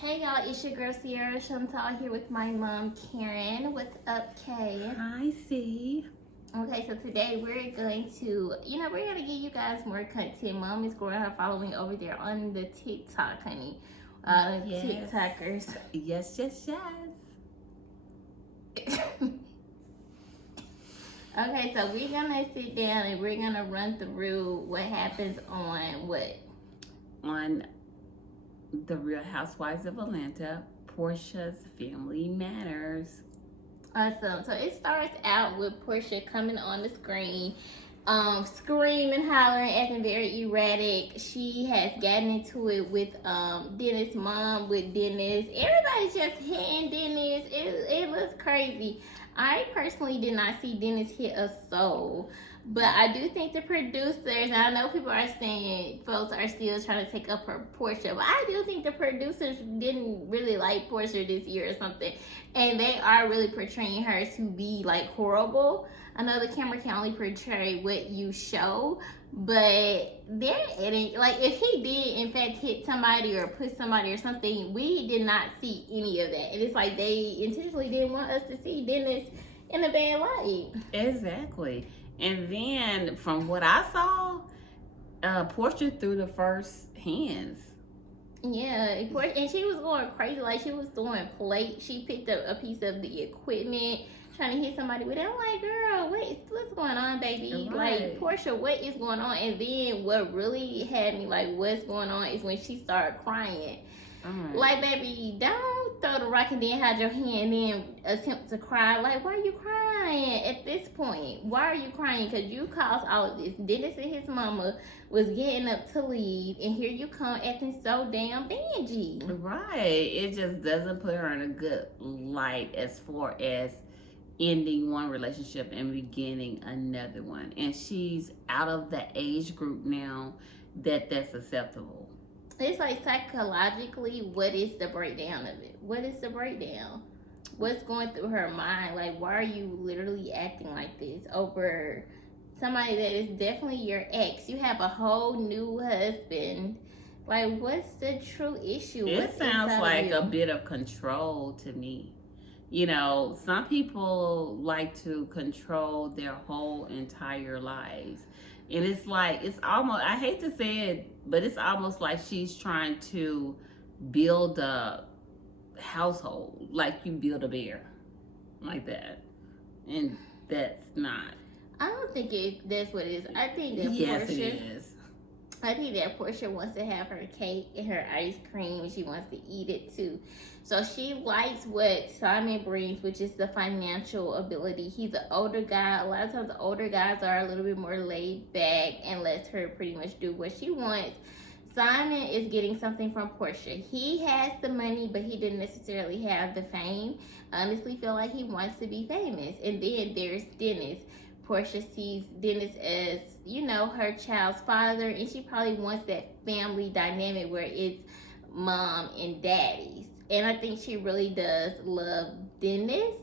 Hey y'all, it's your girl Sierra Chantal here with my mom Karen. What's up, Kay? Hi, C. Okay, so today we're going to, we're gonna give you guys more content. Mom is growing her following over there on the TikTok, honey. Yes. TikTokers. Yes. Okay, so we're gonna sit down and we're gonna run through what happens on what? On The Real Housewives of Atlanta, Porsha's Family Matters. Awesome. So it starts out with Porsha coming on the screen, screaming, hollering, acting very erratic. She has gotten into it with Dennis' mom, with Dennis. Everybody's just hitting Dennis. It looks crazy. I personally did not see Dennis hit a soul. But I do think the producers, and I know people are saying folks are still trying to take up her Porsha, but I do think the producers didn't really like Porsha this year or something. And they are really portraying her to be like horrible. I know the camera can only portray what you show, but they're editing. Like, if he did in fact hit somebody or push somebody or something, we did not see any of that. And it's like they intentionally didn't want us to see Dennis in a bad light. Exactly. And then, from what I saw, Porsha threw the first hands. Yeah, and she was going crazy. Like, she was throwing plates. She picked up a piece of the equipment, trying to hit somebody with it. I'm like, girl, what's going on, baby? Right. Like, Porsha, what is going on? And then what really had me like, what's going on, is when she started crying. Right. Like, baby, don't throw the rock and then hide your hand and then attempt to cry. Like, why are you crying at this point? Why are you crying? Because you caused all of this. Dennis and his mama was getting up to leave, and here you come acting so damn bangy. Right. It just doesn't put her in a good light as far as ending one relationship and beginning another one. And she's out of the age group now that's acceptable. It's like, psychologically, what is the breakdown of it? What is the breakdown? What's going through her mind? Like, why are you literally acting like this over somebody that is definitely your ex? You have a whole new husband. Like, what's the true issue? It sounds like a bit of control to me. You know, some people like to control their whole entire lives. And it's like, it's almost, I hate to say it, but it's almost like she's trying to build a household like you build a bear, like that. And that's not. I don't think that's what it is. I think that Yes, Porsha, it is. I think that Porsha wants to have her cake and her ice cream, and she wants to eat it too. So she likes what Simon brings, which is the financial ability. He's an older guy. A lot of times the older guys are a little bit more laid back and lets her pretty much do what she wants. Simon is getting something from Porsha. He has the money, but he didn't necessarily have the fame. I honestly feel like he wants to be famous. And then there's Dennis. Porsha sees Dennis as, her child's father, and she probably wants that family dynamic where it's mom and daddies. And I think she really does love Dennis,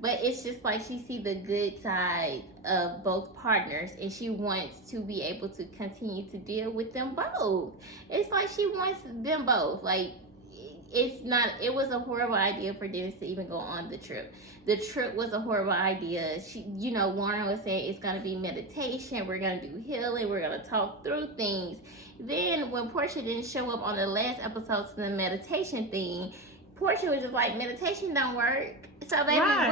but it's just like she sees the good side of both partners, and she wants to be able to continue to deal with them both. It's like she wants them both. Like, it was a horrible idea for Dennis to even go on the trip. The trip was a horrible idea. Warren was saying it's going to be meditation, we're going to do healing, we're going to talk through things. Then when Porsha didn't show up on the last episode to the meditation thing, Porsha was just like, meditation don't work. So baby, right.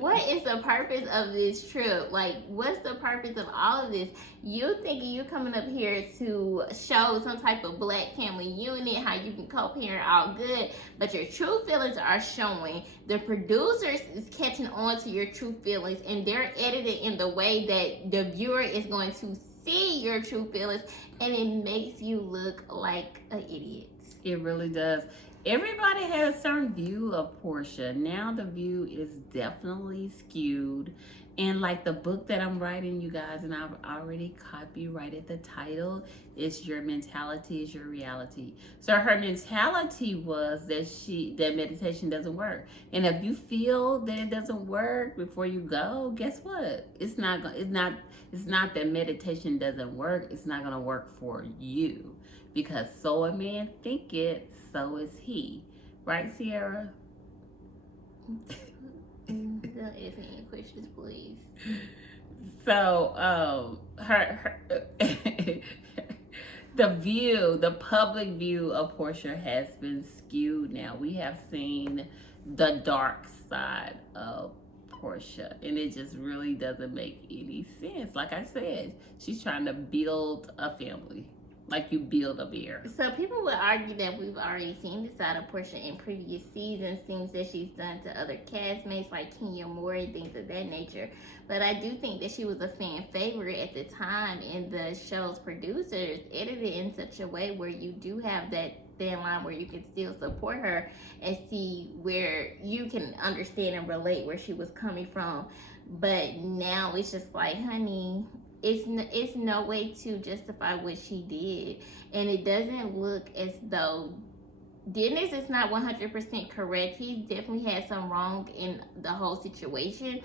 what is the purpose of this trip? Like, what's the purpose of all of this? You thinking you coming up here to show some type of black family unit, how you can co-parent all good, but your true feelings are showing. The producers is catching on to your true feelings, and they're edited in the way that the viewer is going to see your true feelings, and it makes you look like an idiot. It really does. Everybody had a certain view of Porsha. Now the view is definitely skewed. And like the book that I'm writing, you guys, and I've already copyrighted the title, it's Your Mentality is Your Reality. So her mentality was that meditation doesn't work. And if you feel that it doesn't work before you go, guess what? It's not that meditation doesn't work. It's not gonna work for you. Because so a man thinketh, so is he. Right, Sierra? Don't ask me any questions, please. So, her the public view of Porsha has been skewed now. We have seen the dark side of Porsha, and it just really doesn't make any sense. Like I said, she's trying to build a family, like you build a bear. So people would argue that we've already seen this side of Porsha in previous seasons, things that she's done to other castmates like Kenya Moore and things of that nature. But I do think that she was a fan favorite at the time, and the show's producers edited it in such a way where you do have that thin line where you can still support her and see where you can understand and relate where she was coming from. But now it's just like, honey, it's no way to justify what she did, and it doesn't look as though Dennis is not 100% correct. He definitely had some wrong in the whole situation,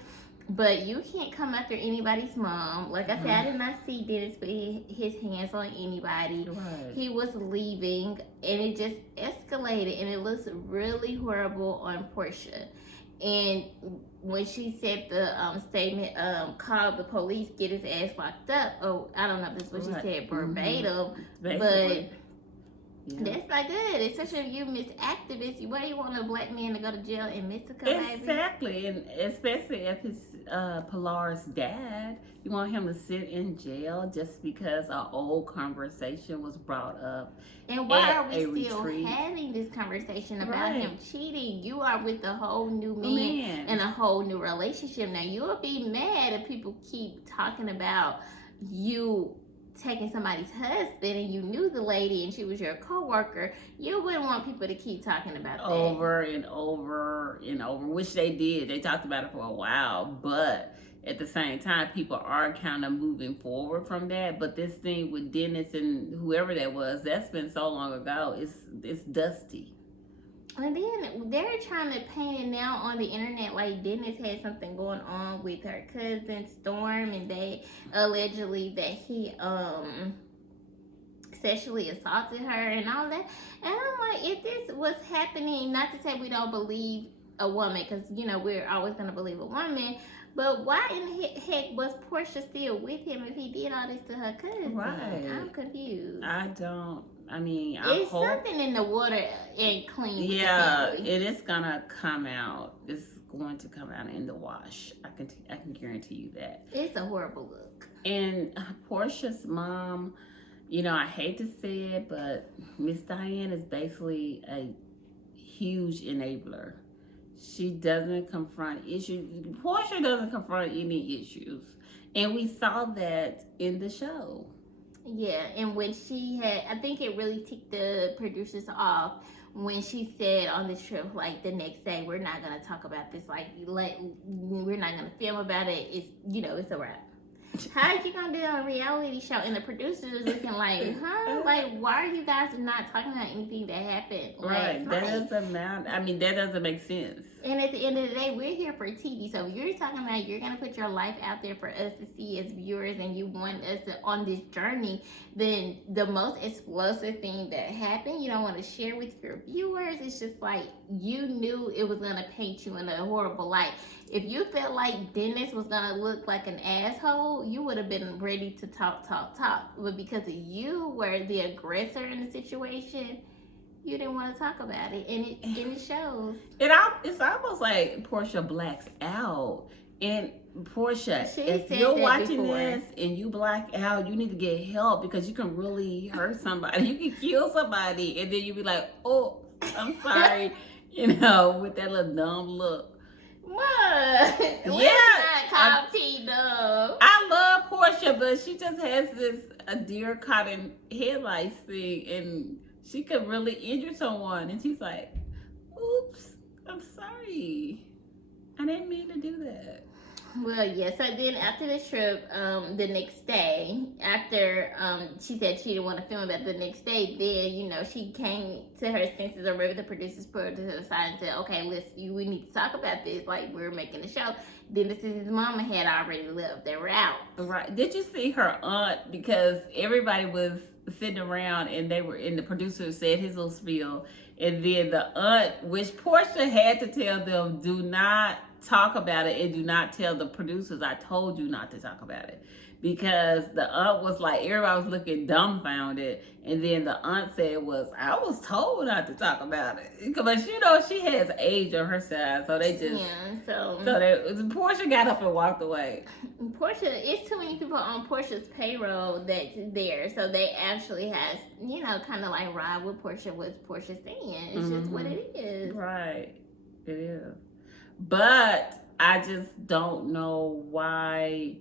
but you can't come after anybody's mom. Like I said, I did not see Dennis put his hands on anybody. Right. He was leaving, and it just escalated, and it looks really horrible on Porsha. And when she said the statement, call the police, get his ass locked up. Oh, I don't know if this is what she said verbatim, but that's not good. It's such a you miss activist. Why do you want a black man to go to jail in Mexico, baby? Exactly, and especially if it's Pilar's dad, you want him to sit in jail just because an old conversation was brought up. And why are we still having this conversation about him cheating? You are with a whole new man and a whole new relationship. Now, you'll be mad if people keep talking about you taking somebody's husband and you knew the lady and she was your co-worker. You wouldn't want people to keep talking about that over and over and over, which they did. They talked about it for a while, but at the same time, people are kind of moving forward from that. But this thing with Dennis and whoever that was, that's been so long ago. It's dusty. And then they're trying to paint it now on the internet like Dennis had something going on with her cousin Storm, and they allegedly that he sexually assaulted her and all that. And I'm like, if this was happening, not to say we don't believe a woman, because we're always going to believe a woman, but why in the heck was Porsha still with him if he did all this to her cousin? Right. I'm confused. It's something in the water and clean. Yeah, it is gonna come out. It's going to come out in the wash. I can guarantee you that. It's a horrible look. And Porsha's mom, I hate to say it, but Miss Diane is basically a huge enabler. She doesn't confront issues. Porsha doesn't confront any issues, and we saw that in the show. Yeah, and when she had, I think it really ticked the producers off when she said on the trip, like the next day, we're not gonna talk about this. We're not gonna film about it. It's a wrap. How are you gonna do a reality show? And the producers are looking like, huh? Like, why are you guys not talking about anything that happened? Right. That doesn't matter. That doesn't make sense. And at the end of the day, we're here for TV. So if you're talking about you're gonna put your life out there for us to see as viewers, and you want us to on this journey, then the most explosive thing that happened, you don't want to share with your viewers. It's just like you knew it was gonna paint you in a horrible light. If you felt like Dennis was gonna look like an asshole, you would have been ready to talk. But because you were the aggressor in the situation, you didn't want to talk about it, and it shows. It's almost like Porsha blacks out. And Porsha, if you're watching this and you black out, you need to get help, because you can really hurt somebody. You can kill somebody, and then you be like, oh, I'm sorry, with that little dumb look. What? Yeah, call T dumb. I love Porsha, but she just has this a deer caught in headlights thing, and she could really injure someone, and she's like, oops, I'm sorry. I didn't mean to do that. Well, yeah. So then after the trip, the next day, after she said she didn't want to film about the next day, then she came to her senses, or maybe the producers put her to the side and said, "Okay, we need to talk about this. Like we're making a show." Dennis's mama had already left. They were out. Right? Did you see her aunt? Because everybody was sitting around and the producer said his little spiel, and then the aunt, which Porsha had to tell them, do not talk about it and do not tell the producers I told you not to talk about it, because the aunt was like, everybody was looking dumbfounded, and then the aunt said I was told not to talk about it, but she has age on her side, so they just Porsha got up and walked away. Porsha, it's too many people on Porsha's payroll that's there, so they actually has kind of like ride with Porsha, what Porsha's saying. It's just what it is. Right, it is. But I just don't know why.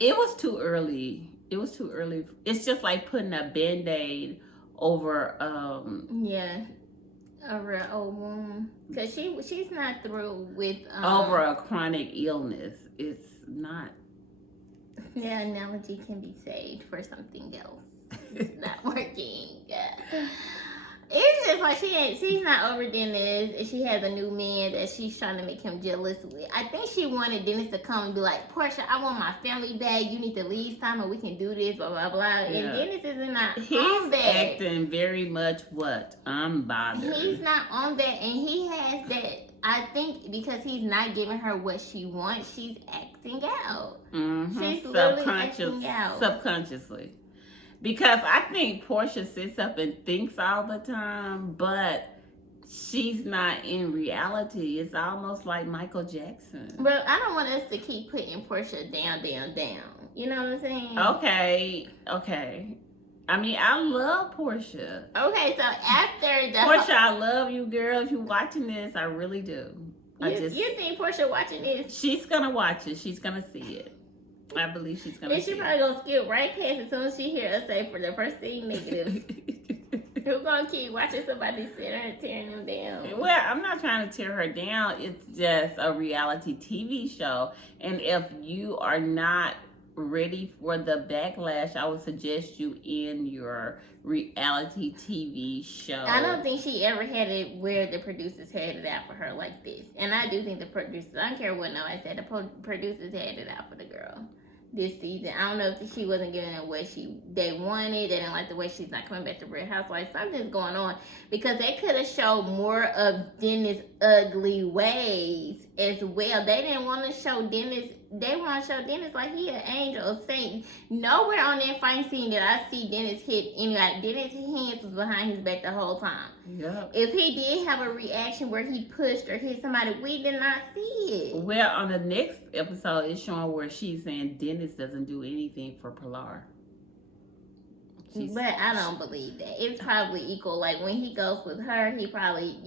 It was too early. It's just like putting a Band-Aid over over an old wound, because she's not through with over a chronic illness. It's not. The analogy can be saved for something else. It's not working. It's just like she's not over Dennis. She has a new man that she's trying to make him jealous with. I think she wanted Dennis to come and be like, "Porsha, I want my family back. You need to leave time, or we can do this, blah blah blah." Yeah. And Dennis is not on that. He's acting very much I'm bothered. He's not on that, and he has that. I think because he's not giving her what she wants, she's acting out. She's literally acting out subconsciously. Because I think Porsha sits up and thinks all the time, but she's not in reality. It's almost like Michael Jackson. But I don't want us to keep putting Porsha down. You know what I'm saying? Okay. I mean, I love Porsha. Okay, so after the Porsha, I love you, girl. If you're watching this, I really do. You think Porsha watching this? She's gonna watch it. She's gonna see it. I believe she's gonna. And she probably gonna skip right past as soon as she hear us say for the first thing negative. Who's gonna keep watching somebody sit there and tearing them down? Well, I'm not trying to tear her down. It's just a reality TV show, and if you are not ready for the backlash, I would suggest you end your reality TV show. I don't think she ever had it where the producers had it out for her like this, and I do think the producers, I don't care what nobody said, the producers had it out for the girl this season. I don't know if she wasn't giving them what they wanted. They didn't like the way she's not coming back to Real Housewives. Something's going on, because they could have showed more of Dennis' ugly ways as well. They didn't want to show Dennis. They want to show Dennis like he an angel, a saint. Nowhere on that fight scene did I see Dennis hit anybody. Dennis' hands was behind his back the whole time. Yeah. If he did have a reaction where he pushed or hit somebody, we did not see it. Well, on the next episode, it's showing where she's saying Dennis doesn't do anything for Pilar. But I don't believe that. It's probably equal. Like when he goes with her, he probably,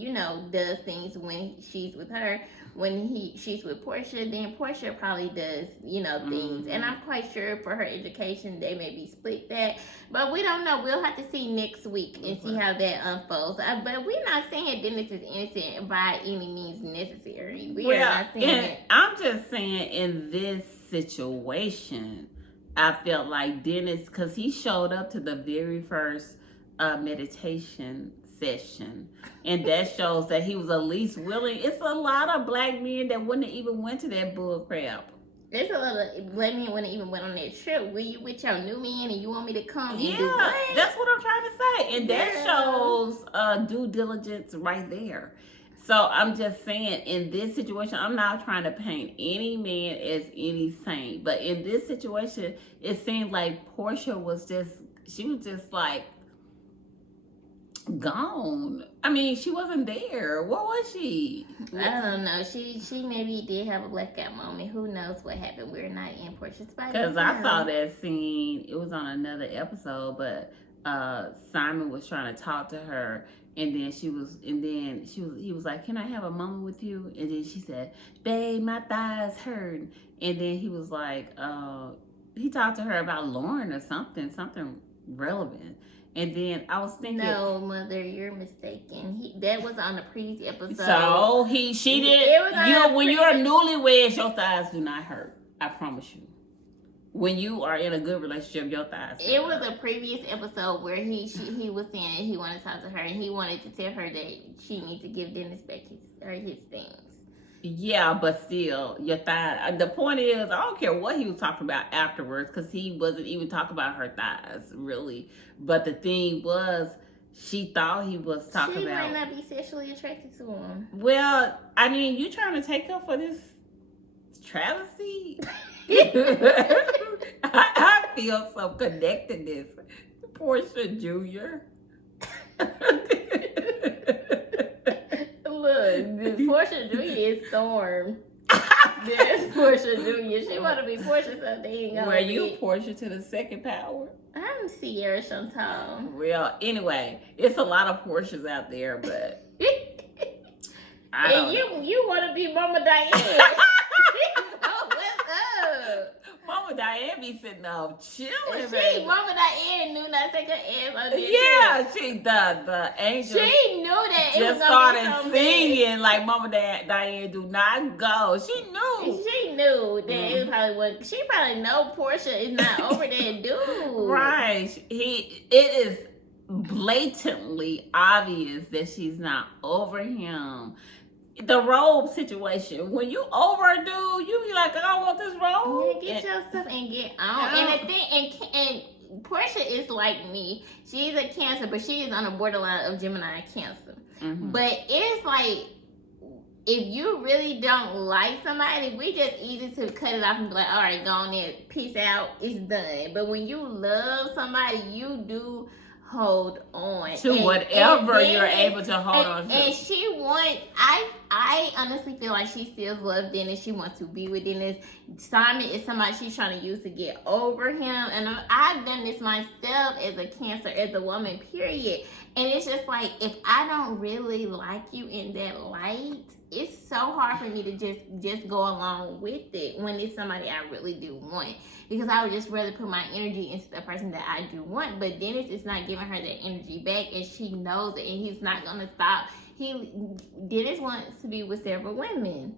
does things when she's with her. When she's with Porsha, then Porsha probably does, things. And I'm quite sure for her education, they may be split that. But we don't know. We'll have to see next week and see how that unfolds. But we're not saying Dennis is innocent by any means necessary. We are not saying that. I'm just saying in this situation, I felt like Dennis, because he showed up to the very first meditation session, and that shows that he was at least willing. It's a lot of black men that wouldn't have even went to that bull crap. There's a lot of black men wouldn't even went on that trip. Were you with your new man and you want me to come and do what? That's what I'm trying to say. And that shows due diligence right there. So I'm just saying, in this situation, I'm not trying to paint any man as any saint, but in this situation, it seemed like Porsha was just like gone. I mean, she wasn't there. Where was she? I don't know. She maybe did have a blackout moment. Who knows what happened? We're not in Porsha's body. Because I saw that scene. It was on another episode, but Simon was trying to talk to her. And then he was like, "Can I have a moment with you?" And then she said, "Babe, my thighs hurt." And then he was like, he talked to her about Lauren or something relevant. And then I was thinking, no, mother, you're mistaken. That was on the previous episode. So she did. When you're newlyweds, your thighs do not hurt. I promise you. When you are in a good relationship, your thighs. It was a previous episode where he was saying he wanted to talk to her and he wanted to tell her that she needs to give Dennis back his things. Yeah, but still, your thigh. The point is, I don't care what he was talking about afterwards, because he wasn't even talking about her thighs, really. But the thing was, she thought he was talking about. She might not be sexually attracted to him. Well, I mean, you trying to take her for this travesty? I feel some connectedness, Porsha Jr. Look, Porsha Jr. is Storm. There's Porsha Jr. She want to be Porsha something. Were you Porsha to the second power? I'm Sierra Chantal. Well, anyway, it's a lot of Porschas out there, but and you want to be Mama Diane. Oh, what's up? Mama Diane be sitting up chilling. Mama Diane knew not to take her ass on this. Yeah, trip. the angel. She knew that it just was gonna started be singing like Mama Diane do not go. She knew. She knew that it probably was. She probably know Porsha is not over that dude. Right. It is blatantly obvious that she's not over him. The robe situation. When you over a dude, you be like, I don't want this robe. Yeah, get your stuff and get on. And the thing, and Porsha is like me. She's a Cancer, but she is on the borderline of Gemini Cancer. Mm-hmm. But it's like, if you really don't like somebody, we just easy to cut it off and be like, all right, go on there, peace out, it's done. But when you love somebody, you do hold on to whatever you're able to hold on to. And she wants, I honestly feel like she still loves Dennis. She wants to be with Dennis. Simon is somebody she's trying to use to get over him. And I've done this myself as a Cancer, as a woman, period. And it's just like, if I don't really like you in that light, it's so hard for me to just go along with it when it's somebody I really do want. Because I would just rather put my energy into the person that I do want. But Dennis is not giving her that energy back, and she knows it, and he's not going to stop. Dennis wants to be with several women.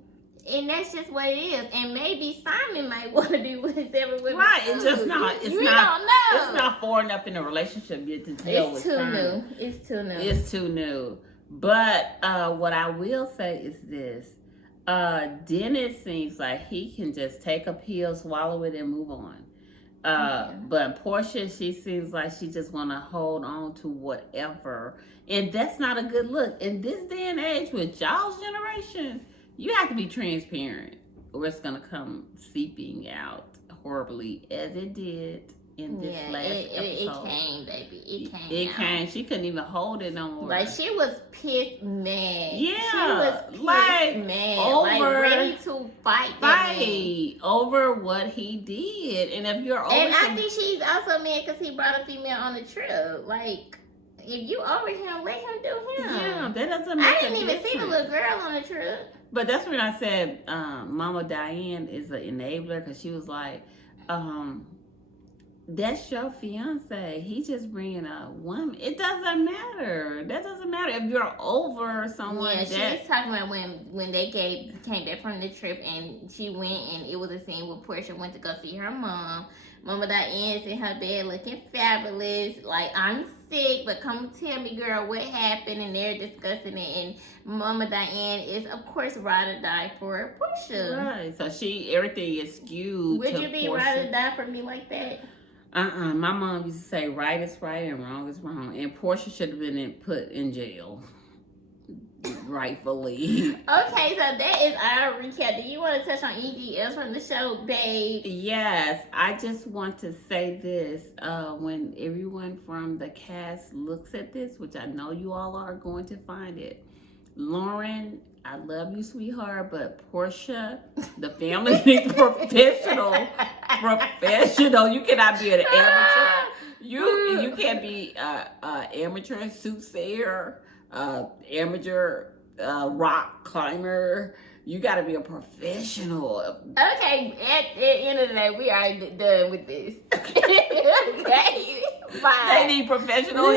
And that's just what it is. And maybe Simon might want to be with several women. Right, it's just not. Don't know. It's not far enough in a relationship yet to tell what's new. It's too new. But what I will say is this. Dennis seems like he can just take a pill, swallow it, and move on. But Porsha, she seems like she just want to hold on to whatever. And that's not a good look. In this day and age with y'all's generation, you have to be transparent or it's going to come seeping out horribly as it did in this last episode. It came, baby. It came. She couldn't even hold it no more. Like, she was pissed mad. Yeah. She was pissed mad. Over, ready to fight over what he did. And if you're over... And I think she's also mad because he brought a female on the trip. Like, if you over him, let him do him. Yeah, that doesn't make I didn't even see the little girl on the trip. But that's when I said Mama Diane is an enabler, because she was like... that's your fiance. He just bringing a woman. It doesn't matter. That doesn't matter if you're over someone. Yeah, she's talking about when they came back from the trip and she went and it was a scene where Porsha went to go see her mom. Mama Diane's in her bed looking fabulous. Like, I'm sick, but come tell me, girl, what happened? And they're discussing it. And Mama Diane is, of course, ride or die for Porsha. Right. So everything is skewed. Would to you be Porsha. ride or die for me like that? My mom used to say right is right and wrong is wrong. And Porsha should have been put in jail. Rightfully. Okay, so that is our recap. Do you want to touch on anything else from the show, babe? Yes, I just want to say this. When everyone from the cast looks at this, which I know you all are going to find it, Lauren, I love you, sweetheart, but Porsha, the family professional, you cannot be an amateur. You can't be amateur soothsayer, amateur rock climber. You got to be a professional. Okay, at the end of the day, we are done with this. Okay. Bye. They need professional